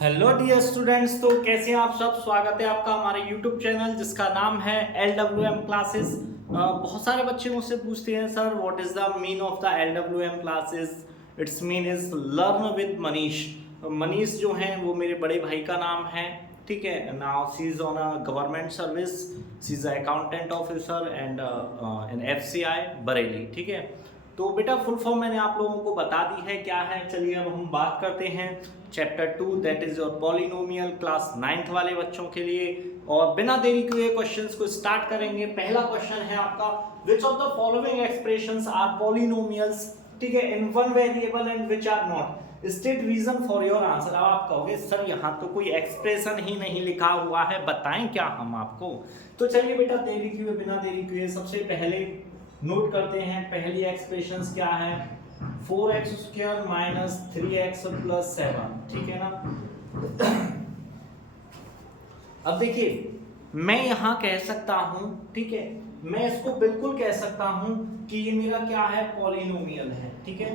Hello dear students, तो कैसे हैं आप सब। स्वागत है आपका हमारे यूट्यूब चैनल जिसका नाम है LWM क्लासेस। बहुत सारे बच्चे मुझसे पूछते हैं sir what is the mean of the LWM classes. It's mean is learn with Manish. Manish जो हैं वो मेरे बड़े भाई का नाम है, ठीक है। Now she is on a government service, she is accountant officer and in FCI Bareilly, ठीक है। तो बेटा फुल फॉर्म मैंने आप लोगों को बता दी है क्या है। चलिए अब हम बात करते हैं chapter 2 that is your polynomial, class 9th वाले बच्चों के लिए। और बिना देरी किए क्वेश्चंस को स्टार्ट करेंगे। पहला क्वेश्चन है आपका, which of the following expressions are polynomials, ठीक है, in one variable and which are not. State reason for your answer. अब आप कहोगे सर यहाँ तो कोई एक्सप्रेशन ही नहीं लिखा हुआ है, बताएं क्या हम आपको। तो चलिए बेटा देरी किए बिना देरी किए सबसे पहले नोट करते हैं पहली एक्सप्रेशंस क्या है। 4x square minus 3x plus 7, ठीक है ना। अब देखिए मैं यहां कह सकता हूं, ठीक है, मैं इसको बिल्कुल कह सकता हूं कि ये मेरा क्या है, पॉलिनोमियल है, ठीक है।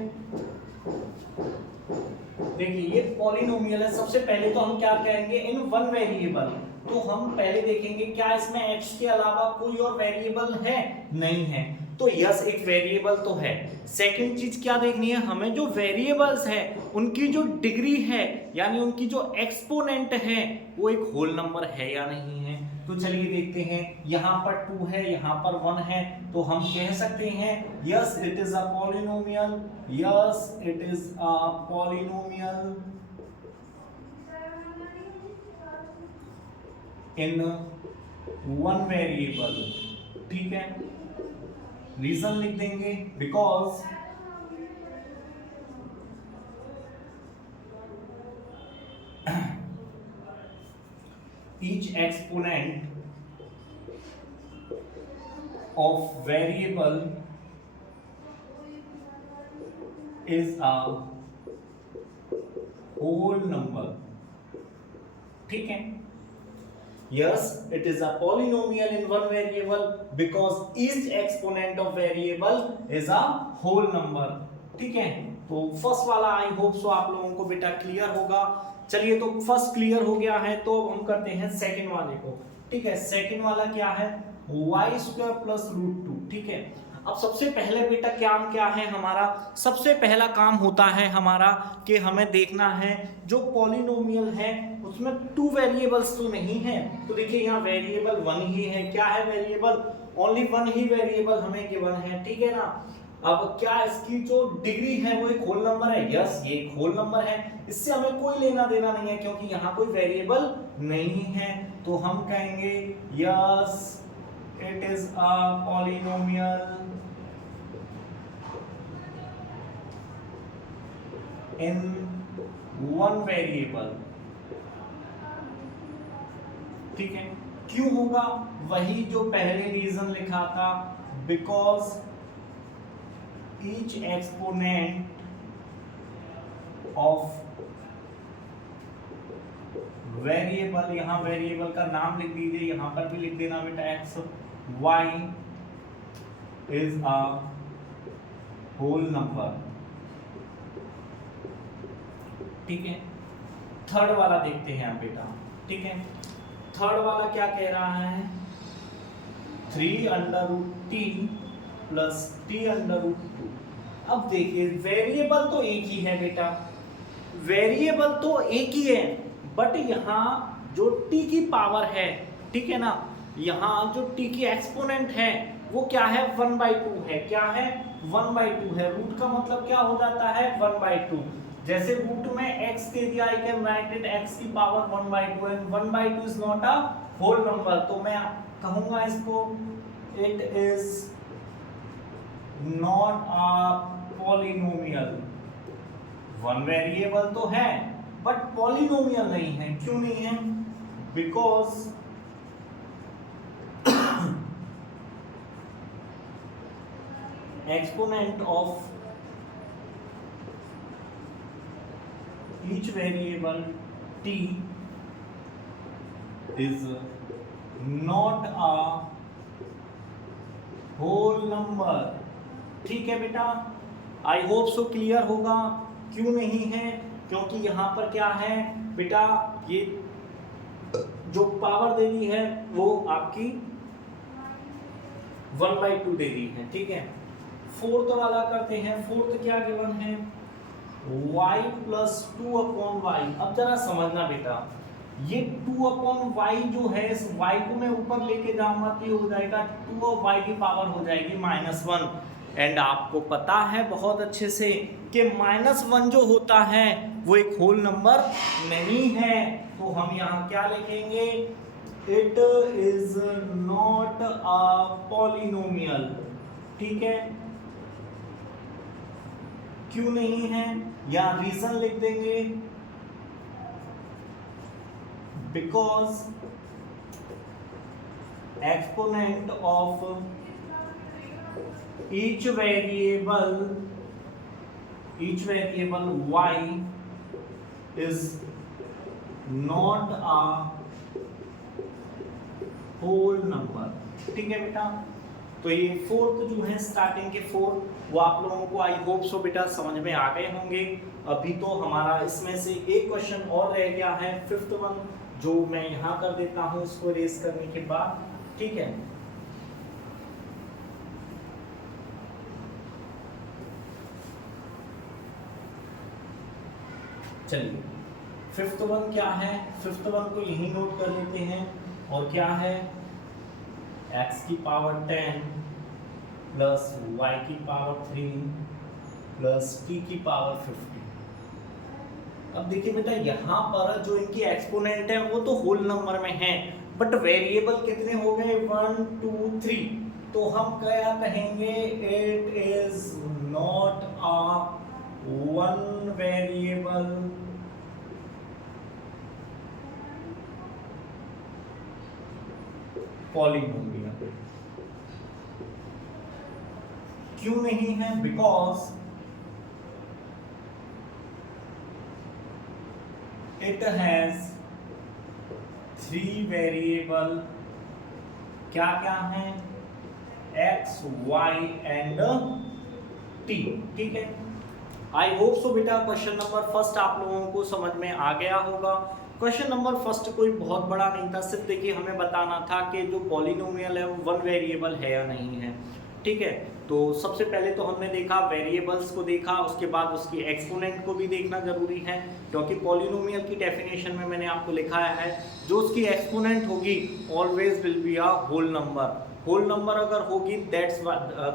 देखिए ये पॉलिनोमियल है। सबसे पहले तो हम क्या कहेंगे, इन वन वेरिएबल। तो हम पहले देखेंगे क्या इसमें x के अलावा कोई और वेरिएबल है, नहीं है। तो यस एक वेरिएबल तो है। सेकंड चीज क्या देखनी है हमें, जो वेरिएबल्स है उनकी जो डिग्री है यानी उनकी जो एक्सपोनेंट है वो एक होल नंबर है या नहीं है। तो चलिए देखते हैं, यहाँ पर 2 है, यहाँ पर 1 है, तो हम कह सकते हैं yes it is a polynomial, yes it is a polynomial in one variable, ठीक है। रीजन लिख देंगे because each exponent of variable is a whole number, ठीक है। Yes, it is a polynomial in one variable because each exponent of variable is a whole number, ठीक है। तो first वाला आई होप सो आप लोगों को बेटा क्लियर होगा। चलिए तो फर्स्ट क्लियर हो गया है, तो हम करते हैं सेकंड वाले को, ठीक है। सेकंड वाला क्या है, y स्क्वायर प्लस रूट 2, ठीक है। अब सबसे पहले बेटा क्या है हमारा, सबसे पहला काम होता है हमारा कि हमें देखना है जो पॉलिनोमियल है उसमें 2 वेरिएबल्स तो नहीं है। तो देखिए यहाँ वेरिएबल 1 ही है। क्या है वेरिएबल, ओनली 1 ही वेरिएबल हमें गिवन है, ठीक है ना। अब क्या इसकी जो डिग्री है वो एक होल नंबर है, यस ये एक होल नंबर है। इससे हमें कोई लेना देना नहीं है क्योंकि यहाँ कोई वेरिएबल नहीं है। तो हम कहेंगे yes it is a polynomial in one variable, ठीक है। क्यों होगा, वही जो पहले रीजन लिखा था, because each exponent of variable, यहां वेरिएबल का नाम लिख दीजिए, यहां पर भी लिख देना बेटा X Y is a whole number, ठीक है। थर्ड वाला देखते हैं आप बेटा, ठीक है। थर्ड वाला क्या कह रहा है, 3√t प्लस t√2। अब देखिए वेरिएबल तो एक ही है बेटा, वेरिएबल तो एक ही है, बट यहाँ जो t की पावर है, ठीक है ना, यहाँ जो t की एक्सपोनेंट है वो क्या है, 1/2 है। क्या है, 1/2 है। रूट का मतलब क्या हो जाता है, 1/2। जैसे रूट में x दे दिया, I can write it x की power 1/2 and 1/2 is not a whole number. तो मैं कहूंगा इसको it is not a polynomial. One variable तो है बट पॉलिनोमियल नहीं है। क्यों नहीं है, because exponent of each variable t is not a whole number, ठीक है बेटा। आई होप सो क्लियर होगा। क्यों नहीं है, क्योंकि यहाँ पर क्या है बेटा, ये जो पावर दे दी है वो आपकी 1/2 दे दी है, ठीक है। फोर्थ वाला करते हैं। फोर्थ क्या गिवन है, y प्लस 2/y। अब जरा समझना बेटा, ये 2/y जो है, इस y को मैं ऊपर लेके जाऊंगा तो ये हो जाएगा 2y की पावर हो जाएगी -1। एंड आपको पता है बहुत अच्छे से कि -1 जो होता है वो एक होल नंबर नहीं है, तो हम यहाँ क्या लिखेंगे, it is not a polynomial, ठीक है। क्यों नहीं है, या रीजन लिख देंगे, because exponent of each variable y is not a whole number, ठीक है बेटा। तो ये फोर्थ जो है, स्टार्टिंग के फोर, वो आप लोगों को आई होप सो बेटा समझ में आ गए होंगे। अभी तो हमारा इसमें से एक क्वेश्चन और रह गया है, फिफ्थ वन, जो मैं यहाँ कर देता हूँ इसको रेस करने के बाद, ठीक है। चलिए फिफ्थ वन क्या है, फिफ्थ वन को यही नोट कर लेते हैं, और क्या है, x की पावर 10 प्लस y की पावर 3 प्लस t की पावर 50। अब देखिए बेटा, यहाँ पर जो इनकी एक्सपोनेंट है वो तो होल नंबर में है, बट वेरिएबल कितने हो गए, 1 2 3, तो हम क्या कहेंगे, it is not a one variable polynomial. क्यों नहीं है, बिकॉज इट हैज 3 वेरिएबल, क्या क्या है, x, y एंड t, ठीक है। आई होप सो बेटा क्वेश्चन नंबर फर्स्ट आप लोगों को समझ में आ गया होगा। क्वेश्चन नंबर फर्स्ट कोई बहुत बड़ा नहीं था, सिर्फ देखिए हमें बताना था कि जो पॉलिनोमियल है वो 1 वेरिएबल है या नहीं है, ठीक है। तो सबसे पहले तो हमने देखा वेरिएबल्स को देखा, उसके बाद उसकी एक्सपोनेंट को भी देखना जरूरी है, क्योंकि पॉलिनोमियल की डेफिनेशन में मैंने आपको लिखाया है जो उसकी एक्सपोनेंट होगी always will be a whole number. Whole number अगर होगी दैट्स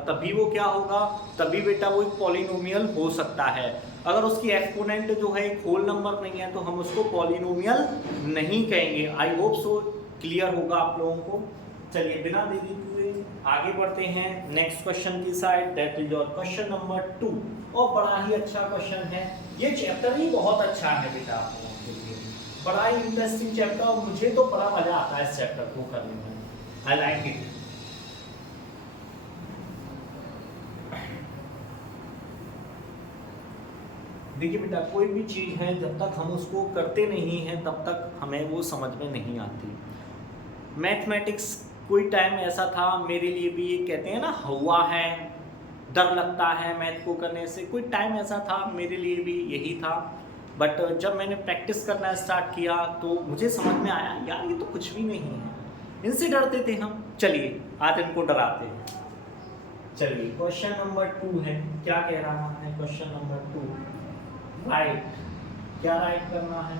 तभी वो क्या होगा, तभी बेटा वो एक पॉलिनोमियल हो सकता है। अगर उसकी एक्सपोनेंट जो है एक होल नंबर नहीं है तो हम उसको पॉलिनोमियल नहीं कहेंगे। आई होप सो क्लियर होगा आप लोगों को। चलिए बिना देरी हुए आगे बढ़ते हैं नेक्स्ट क्वेश्चन की side, that is your question number 2। और बड़ा ही अच्छा क्वेश्चन है, ये चैप्टर ही बहुत अच्छा है बेटा आप लोगों के लिए, बड़ा ही इंटरेस्टिंग चैप्टर, और मुझे तो बड़ा मजा आता है इस चैप्टर को करने में, आई लाइक इट। देखिए बेटा, कोई भी चीज़ है जब तक हम उसको करते नहीं हैं तब तक हमें वो समझ में नहीं आती। मैथमेटिक्स कोई टाइम ऐसा था मेरे लिए भी, ये कहते हैं ना हुआ है, डर लगता है मैथ को करने से, कोई टाइम ऐसा था मेरे लिए भी यही था। बट जब मैंने प्रैक्टिस करना स्टार्ट किया तो मुझे समझ में आया यार ये तो कुछ भी नहीं है, इनसे डरते थे हम, चलिए आज इनको डराते हैं। चलिए क्वेश्चन नंबर 2 है, क्या कह रहा है क्वेश्चन नंबर 2, राइट, क्या राइट करना है,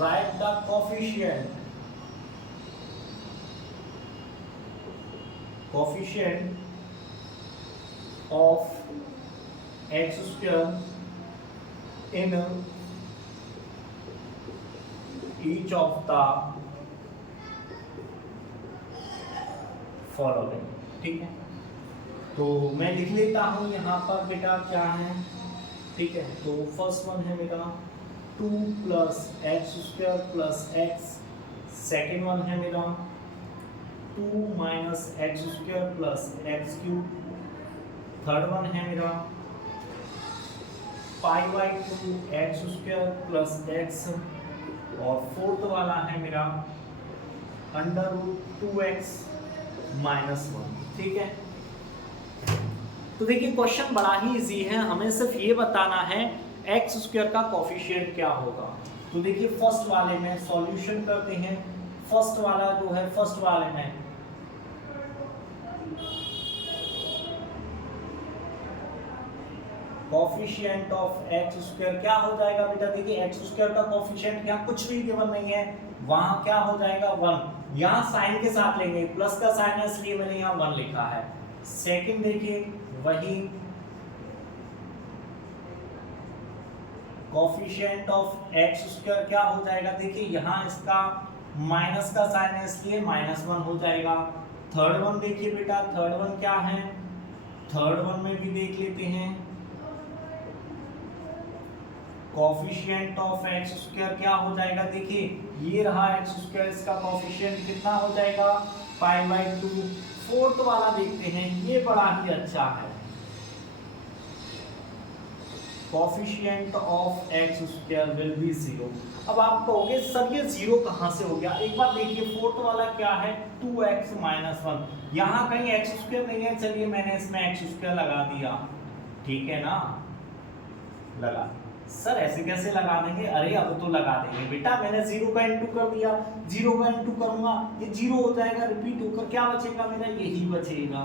right the coefficient of x square in each of the following, ठीक है। तो मैं लिख लेता हूँ यहाँ पर बेटा क्या है, ठीक है। तो फर्स्ट वन है मेरा 2 plus x square plus x, second one है मेरा 2 minus x square plus x cube, third one है मेरा 5/2 एक्स स्क्वायर प्लस एक्स, और फोर्थ वाला है मेरा √2x माइनस 1, ठीक है। तो देखिए क्वेश्चन बड़ा ही इजी है, हमें सिर्फ ये बताना है एक्स स्क्वायर का कोफिशिएंट क्या होगा। तो देखिए फर्स्ट वाले में सॉल्यूशन करते हैं। फर्स्ट वाला जो है, फर्स्ट वाले में कोफिशिएंट ऑफ एक्स स्क्वायर क्या हो जाएगा बेटा। देखिए एक्स स्क्वायर का कोफिशिएंट यहाँ कुछ भी गिवन नहीं है, वहां क्या हो जाएगा 1। यहाँ साइन के साथ लेंगे, प्लस का साइन है इसलिए मैंने यहाँ 1 लिखा है। सेकंड देखिए वही कोफिशिएंट ऑफ एक्स स्क्वायर क्या हो जाएगा। देखिए यहाँ इसका माइनस का साइन है इसलिए -1 हो जाएगा। थर्ड वन देखिए बेटा, थर्ड वन क्या है, थर्ड वन में भी देख लेते हैं। कोफिशिएंट ऑफ एक्स स्क्वायर क्या हो जाएगा। देखिए ये रहा एक्स स्क्वायर, इसका कोफिशिएंट कितना हो जाएगा π/2। फोर्थ वाला देखते हैं, ये बड़ा ही अच्छा है। Coefficient of x square will be 0। अब आप कहोगे सर ये 0 कहां से हो गया। एक बार देखिए फोर्थ वाला क्या है 2x - 1। यहाँ कहीं एक्स स्क्वायर नहीं है, चलिए मैंने इसमें एक्स स्क्वायर लगा दिया, ठीक है ना, लगा। सर ऐसे कैसे लगा देंगे, अरे अब तो लगा देंगे बेटा, मैंने 0 का इंटू कर दिया, 0 का इंटू करूंगा ये 0 हो जाएगा, रिपीट होकर क्या बचेगा मेरा, यही बचेगा,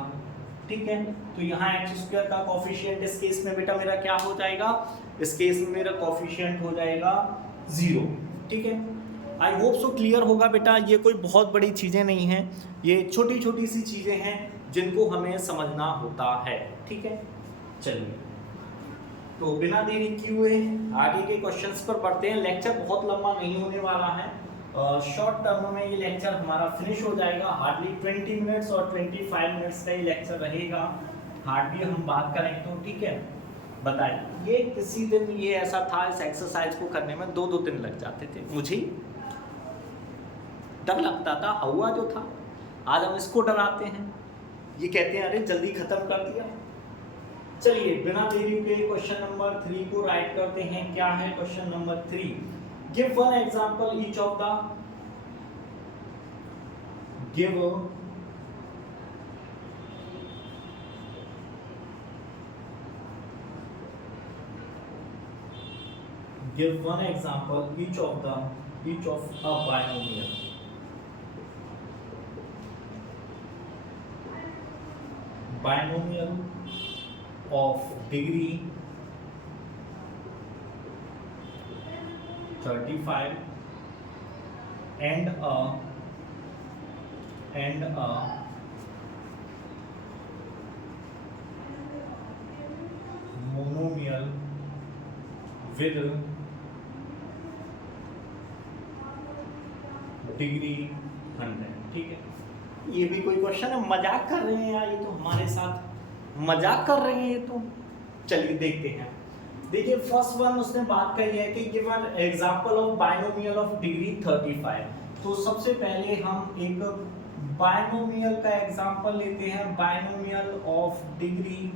ठीक है। तो यहाँ एक्स स्क्वायर का कोफिशिएंट इस केस में बेटा मेरा क्या हो जाएगा, इस केस में मेरा कोफिशिएंट हो जाएगा 0, ठीक है। आई होप सो क्लियर होगा बेटा, ये कोई बहुत बड़ी चीज़ें नहीं हैं, ये छोटी छोटी सी चीज़ें हैं जिनको हमें समझना होता है, ठीक है। चलिए तो बिना देरी किए हुए आगे के क्वेश्चंस पर बढ़ते हैं। लेक्चर बहुत लंबा नहीं होने वाला है, शॉर्ट टर्म में ये लेक्चर हमारा फिनिश हो जाएगा। हार्डली 20 मिनट्स और 25 मिनट्स का ये लेक्चर रहेगा, हार्डली हम बात करें तो, ठीक है। बताइए ये किसी दिन ये ऐसा था, इस एक्सरसाइज को करने में 2-2 दिन लग जाते थे, मुझे डर लगता था, हुआ जो था। आज हम इसको डराते हैं, ये कहते हैं अरे जल्दी खत्म कर दिया। चलिए बिना देरी के क्वेश्चन नंबर 3 को राइट करते हैं। क्या है question number 3, give one example each of the, give one example each of a binomial. Binomial of degree 35 and a monomial with degree 100, ठीक है। ये भी कोई क्वेश्चन है, मजाक कर रहे हैं यार, ये तो हमारे साथ मजाक कर रहे हैं ये तो। चलिए देखते हैं। देखिए फर्स्ट वन उसने बात कही है कि give an example of binomial of degree 35। तो सबसे पहले हम एक बायनोमियल का एग्जांपल लेते हैं, बायनोमियल ऑफ डिग्री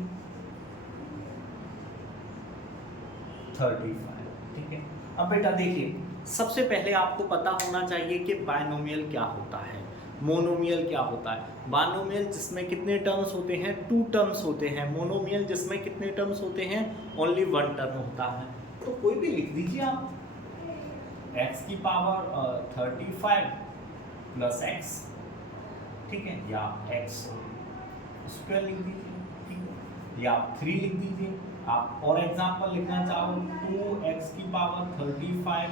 35, ठीक है। अब बेटा देखिए सबसे पहले आपको पता होना चाहिए कि बायनोमियल क्या होता है, मोनोमियल क्या होता है। बायनोमियल जिसमें कितने टर्म्स होते हैं, 2 टर्म्स होते हैं। मोनोमियल जिसमें कितने टर्म्स होते हैं, ओनली 1 टर्म होता है। तो कोई भी लिख दीजिए आप, x की पावर 35 प्लस x, ठीक है, या x स्क्वायर लिख दीजिए, ठीक है, या आप 3 लिख दीजिए। आप और एग्जांपल लिखना चाहो 2x की पावर 35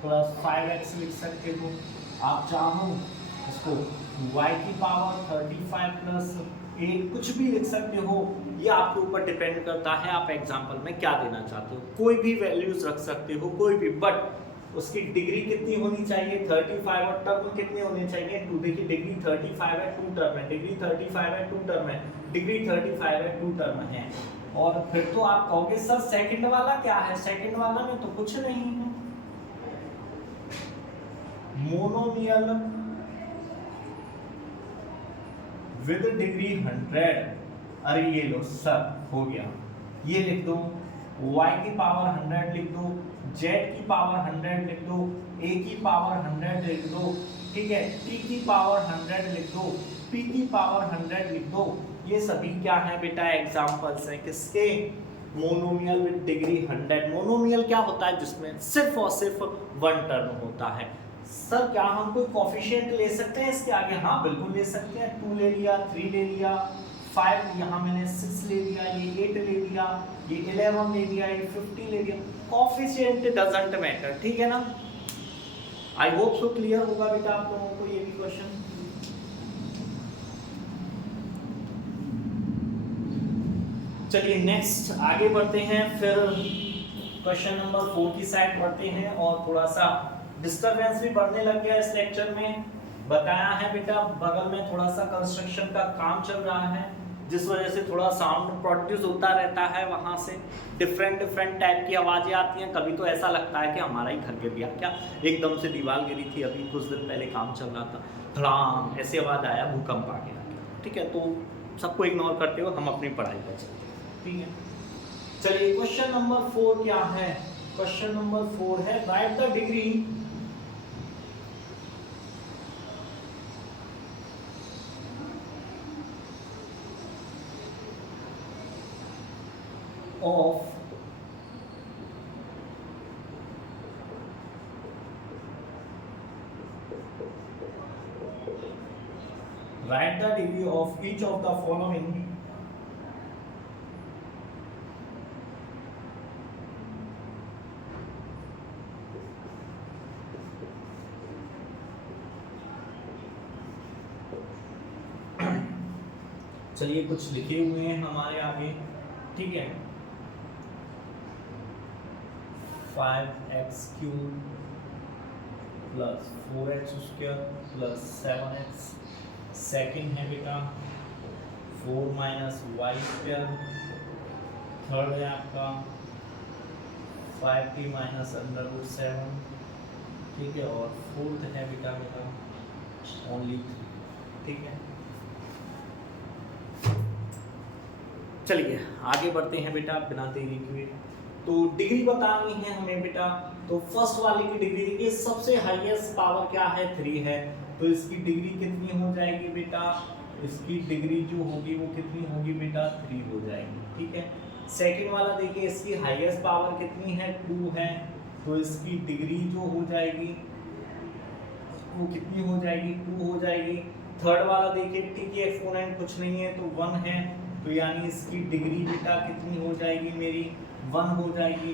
प्लस 5x लिख सकते हो। आप चाहो इसको y की पावर 35 प्लस 8 कुछ भी लिख सकते हो, ये आपके ऊपर डिपेंड करता है आप एग्जांपल में क्या देना चाहते हो। कोई भी वैल्यूज रख सकते हो, कोई भी, बट उसकी डिग्री कितनी होनी चाहिए 35 और टर्म कितने होने चाहिए 2। देखिए डिग्री 35 है, 2 टर्म है, डिग्री 35 है, 2 टर्म है, डिग्री 35 है, 2 टर्म है। और फिर तो आप कहोगे सर सेकंड वाला क्या है, सेकंड वाला में तो कुछ नहीं है। मोनोमियल विद डिग्री 100, अरे ये लो सर हो गया, ये लिख दो, y की पावर 100 लिख दो, z की पावर 100 लिख दो, a की पावर 100 लिख दो, ठीक है, t की पावर 100 लिख दो, p की पावर 100 लिख दो। ये सभी क्या है बेटा एग्जांपल्स हैं किसके, मोनोमियल विद डिग्री 100। मोनोमियल क्या होता है? जिसमें सिर्फ और सिर्फ वन टर्म होता है। सर क्या हम कोई कोफिशिएंट ले सकते हैं इसके आगे? हाँ बिल्कुल ले सकते हैं। 2 ले लिया, 3 ले लिया, 5, यहाँ मैंने 6 ले लिया, ये 8 ले लिया, ये 11 ले लिया, ये 50 ले लिया। कोफिशिएंट डजंट मैटर, ठीक है ना। आई होप सो क्लियर होगा बेटा आप लोगों को ये भी क्वेश्चन। चलिए नेक्स्ट आगे बढ़ते हैं, फिर क्वेश्चन नंबर 4 की साइड बढ़ते हैं। और थोड़ा सा डिस्टरबेंस भी बढ़ने लग गया इस लेक्चर में। बताया है बेटा बगल में थोड़ा सा कंस्ट्रक्शन का काम चल रहा है, जिस वजह से थोड़ा साउंड प्रोड्यूस होता रहता है, वहां से डिफरेंट टाइप की आवाजें आती हैं। कभी तो ऐसा लगता है कि हमारा ही घर गिर गया क्या, एकदम से दीवार गिरी थी, अभी कुछ दिन पहले काम चल रहा था, धड़ाम ऐसी आवाज आया, भूकंप आ गया। ठीक है, तो सबको इग्नोर करते हुए हम अपनी पढ़ाई कर सकते हैं। ठीक है, चलिए क्वेश्चन नंबर 4 क्या है? क्वेश्चन नंबर 4 है right the degree of write the degree of each of the following चलिए कुछ लिखे हुए हैं हमारे आगे, ठीक है। 5x³ plus 4x² plus 7x। Second है बेटा 4 - y²। थर्ड है आपका 5t - √7, ठीक है। और फोर्थ है बेटा ओनली 3, ठीक है। चलिए आगे बढ़ते हैं बेटा बिना देरी के। तो डिग्री बतानी है हमें बेटा, तो फर्स्ट वाले की डिग्री देखिए, सबसे हाईएस्ट पावर क्या है? 3 है, तो इसकी डिग्री कितनी हो जाएगी बेटा? इसकी डिग्री जो होगी वो कितनी होगी बेटा? 3 हो जाएगी, ठीक है। सेकंड वाला देखिए, इसकी हाईएस्ट पावर कितनी है? 2 है, तो इसकी डिग्री जो हो जाएगी वो कितनी हो जाएगी? 2 हो जाएगी। थर्ड वाला देखिए, टी की एक्सपोनेंट कुछ नहीं है तो 1 है, तो यानी इसकी डिग्री बेटा कितनी हो जाएगी? मेरी 1 हो जाएगी।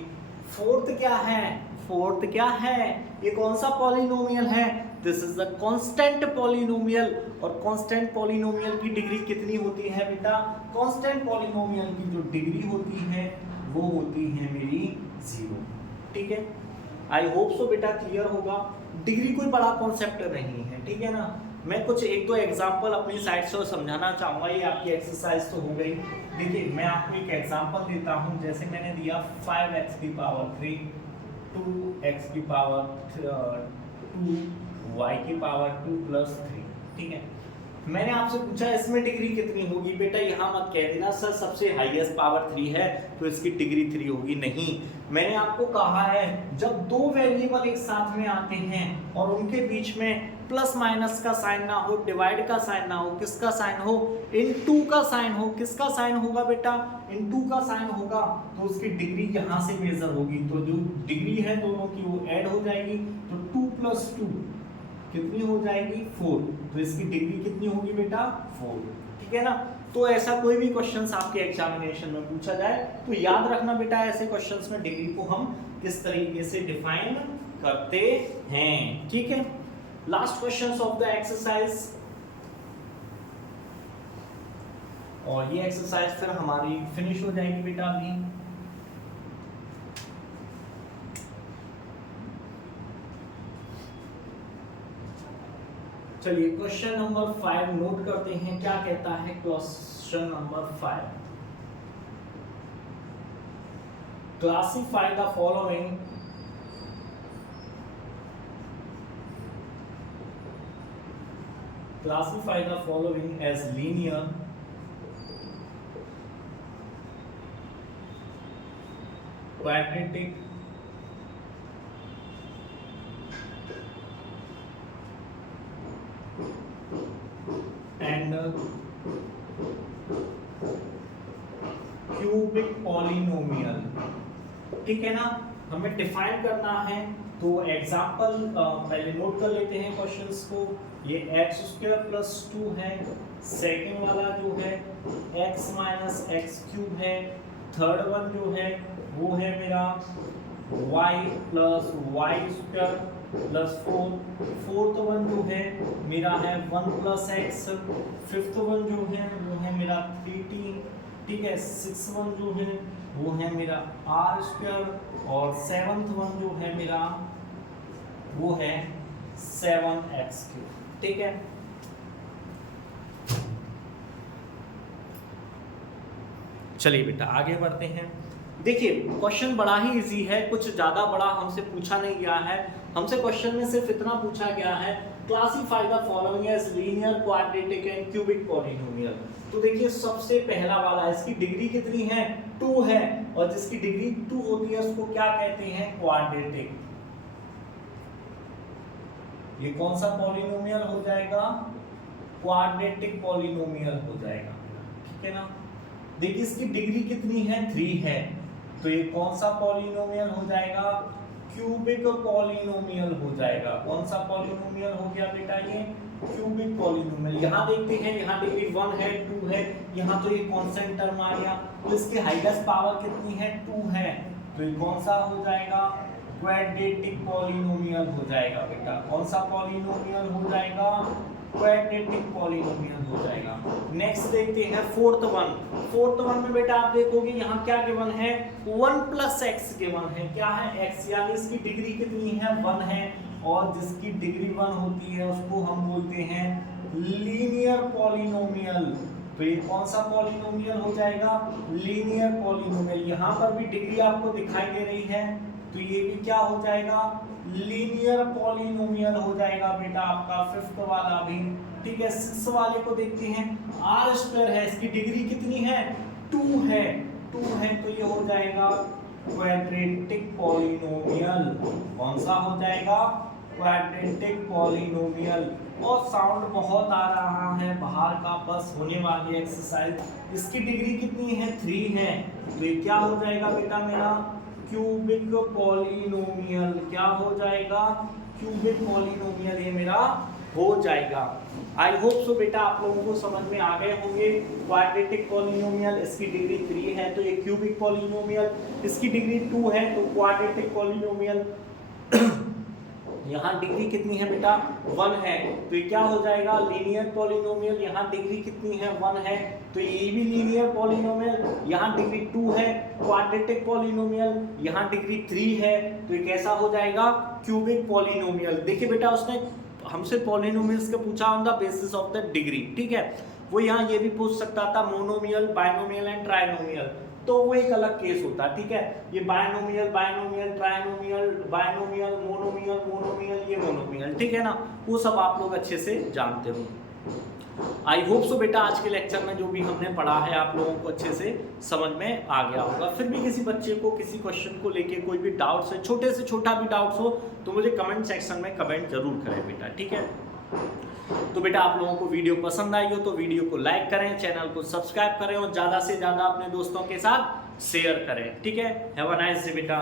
फोर्थ क्या है? फोर्थ क्या है? ये कौन सा पॉलिनोमियल है? This is the constant polynomial. और कांस्टेंट पॉलिनोमियल की डिग्री कितनी होती है बेटा? कांस्टेंट पॉलिनोमियल की जो डिग्री होती है वो होती है मेरी 0, ठीक है। आई होप सो बेटा क्लियर होगा। डिग्री कोई बड़ा कॉन्सेप्ट नहीं है, ठीक है ना। मैं कुछ 1-2 एग्जांपल अपनी साइड से समझाना चाहूँगा। ये आपकी एक्सरसाइज तो हो गई। देखिए मैं आपको एक एग्जांपल देता हूँ, जैसे मैंने दिया 5x⁵, 2x⁵, 2y⁵ 2 + 3, ठीक है। मैंने आपसे पूछा इसमें डिग्री कितनी होगी? बेटा यहाँ मत कह देना सर सबसे हाईएस्ट पावर 3 है तो इसकी डिग्री 3 होगी, नहीं। मैंने आपको कहा है जब दो वेरिएबल एक साथ में आते हैं और उनके बीच में प्लस माइनस का साइन ना हो, डिवाइड का साइन ना हो, किसका साइन हो? इनटू का साइन हो। किसका साइन होगा बेटा? इनटू का साइन होगा, तो उसकी डिग्री यहाँ से मेजर होगी। तो जो डिग्री है दोनों की वो ऐड हो जाएगी, तो 2 + 2 कितनी हो जाएगी? 4। तो इसकी डिग्री कितनी होगी बेटा? 4, ठीक है ना। तो ऐसा कोई भी क्वेश्चंस आपके एग्जामिनेशन में पूछा जाए तो याद रखना बेटा, ऐसे क्वेश्चंस में डिग्री को हम किस तरीके से डिफाइन करते हैं, ठीक है। Last questions of the exercise, और ये एक्सरसाइज फिर हमारी फिनिश हो जाएगी बेटा अभी। चलिए क्वेश्चन नंबर 5 नोट करते हैं, क्या कहता है question number 5। Classify the following as linear, quadratic, and cube cubic polynomial, ठीक है ना। हमें डिफाइन करना है, तो एग्जांपल पहले नोट कर लेते हैं क्वेश्चंस को। ये x² + 2 है, सेकंड वाला जो है x - x³ है, थर्ड वन जो है वो है मेरा y + y² + 4, फोर्थ वन जो है मेरा है 1 + x, फिफ्थ वन जो है वो है मेरा 3t, ठीक है। सिक्स वन जो है वो है मेरा r², और सेवंथ वन जो है मेरा वो है 7x³, ठीक है। चलिए बेटा आगे बढ़ते हैं। देखिए क्वेश्चन बड़ा ही इजी है, कुछ ज्यादा बड़ा हमसे पूछा नहीं गया है। हमसे क्वेश्चन में सिर्फ इतना पूछा गया है, classify the following as linear, quadratic and cubic polynomial. तो देखिए सबसे पहला वाला, इसकी डिग्री कितनी है? 2 है, और जिसकी डिग्री 2 होती है उसको क्या कहते हैं? क्वाड्रेटिक। ये कौन सा पॉलिनोमियल हो जाएगा? क्वाड्रेटिक पॉलिनोमियल हो जाएगा, ठीक है ना। देखिए इसकी डिग्री कितनी है? 3 है, तो ये कौन सा पॉलिनोमियल हो जाएगा? क्यूबिक पॉलिनोमियल हो जाएगा। कौन सा पॉलिनोमियल हो गया बेटा? ये क्यूबिक पॉलिनोमियल। यहाँ देखते हैं, यहाँ डिग्री 1 है, 2 है, यहाँ तो ये कांस्टेंट टर्म आ गया, तो इसकी हाईएस्ट पावर कितनी है? 2 है, तो ये कौन सा हो जाएगा? क्वाड्रेटिक पॉलिनोमियल हो जाएगा बेटा। कौन सा पॉलिनोमियल हो जाएगा? क्वाड्रेटिक पॉलिनोमियल हो जाएगा। नेक्स्ट देखते हैं फोर्थ वन। फोर्थ वन में बेटा आप देखोगे यहाँ क्या गिवन है? 1 + x गिवन है। क्या है? x, यानी इसकी डिग्री कितनी है? 1 है, और जिसकी डिग्री 1 होती है उसको हम बोलते हैं लीनियर पॉलिनोमियल। तो ये कौन सा पॉलिनोमियल हो जाएगा? Linear polynomial. यहाँ पर भी डिग्री आपको दिखाई दे रही है, तो ये भी क्या हो जाएगा? लीनियर पॉलिनोमियल हो जाएगा बेटा आपका फिफ्थ वाला भी, ठीक है। सिक्स वाले को देखते हैं, r² है, इसकी डिग्री कितनी है? 2 है, 2 है, तो ये हो जाएगा क्वाड्रेटिक पॉलिनोमियल। कौन सा हो जाएगा? Quadratic polynomial. और साउंड बहुत आ रहा है बाहर का, बस होने वाली एक्सरसाइज। इसकी डिग्री कितनी है? 3 है, तो ये क्या हो जाएगा बेटा मेरा? Cubic polynomial. क्या हो जाएगा? क्यूबिक पॉलिनोमियल ये मेरा हो जाएगा। आई होप सो बेटा आप लोगों को समझ में आ गए होंगे। क्वाड्रेटिक पॉलिनोमियल, इसकी डिग्री 3 है, तो ये क्यूबिक पॉलिनोमियल। इसकी डिग्री 2 है, तो क्वाड्रेटिक पॉलिनोमियल। यहाँ डिग्री कितनी है बेटा? 1 है, तो ये क्या हो जाएगा? Linear polynomial. यहाँ डिग्री कितनी है? 1 है, तो ये भी लीनियर पॉलिनोमियल। यहाँ डिग्री 2 है, क्वाड्रेटिक पॉलिनोमियल। यहाँ डिग्री 3 है, तो ये कैसा हो जाएगा? Cubic polynomial. देखिए बेटा उसने हमसे पॉलिनोमियल्स का पूछा on the basis of the degree, ठीक है। वो यहाँ ये भी पूछ सकता था मोनोमियल, बाइनोमियल एंड ट्राइनोमियल, तो वो एक अलग केस होता है, ठीक है। ये binomial, binomial, trinomial, binomial, monomial, monomial, ये मोनोमियल, ठीक है ना। वो सब आप लोग अच्छे से जानते हो। आई होप सो बेटा आज के लेक्चर में जो भी हमने पढ़ा है आप लोगों को अच्छे से समझ में आ गया होगा। फिर भी किसी बच्चे को किसी क्वेश्चन को लेके कोई भी डाउट्स है, छोटे से छोटा भी डाउट्स हो, तो मुझे कमेंट सेक्शन में कमेंट जरूर करें बेटा, ठीक है। तो बेटा आप लोगों को वीडियो पसंद आई हो तो वीडियो को लाइक करें, चैनल को सब्सक्राइब करें और ज़्यादा से ज़्यादा अपने दोस्तों के साथ शेयर करें, ठीक है। हैव अ नाइस डे बेटा।